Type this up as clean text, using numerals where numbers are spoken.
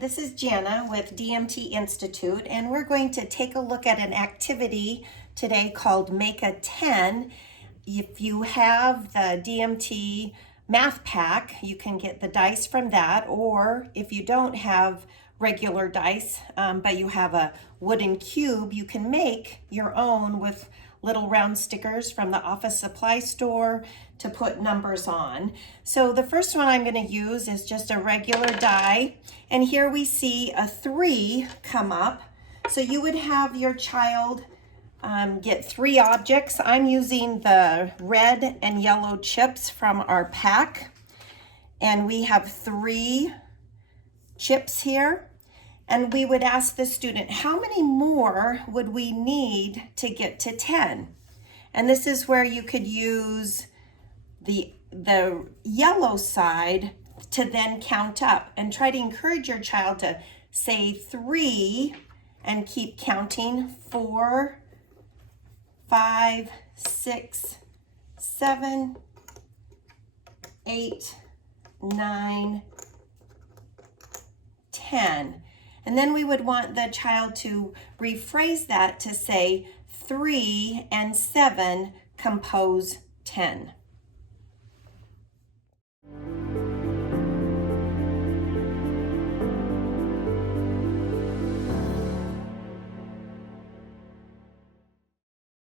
this is Jana with DMTI Institute, and we're going to take a look at an activity today called Make a 10. If you have the DMT math pack, you can get the dice from that, or if you don't have regular dice, but you have a wooden cube, you can make your own with little round stickers from the office supply store to put numbers on. So the first one I'm going to use is just a regular die, and here we see a 3 come up. So you would have your child get 3 objects. I'm using the red and yellow chips from our pack, and we have 3 chips here. And we would ask the student, how many more would we need to get to 10? And this is where you could use the yellow side to then count up and try to encourage your child to say 3 and keep counting. 4, 5, 6, 7, 8, 9, 10. And then we would want the child to rephrase that to say 3 and 7 compose 10.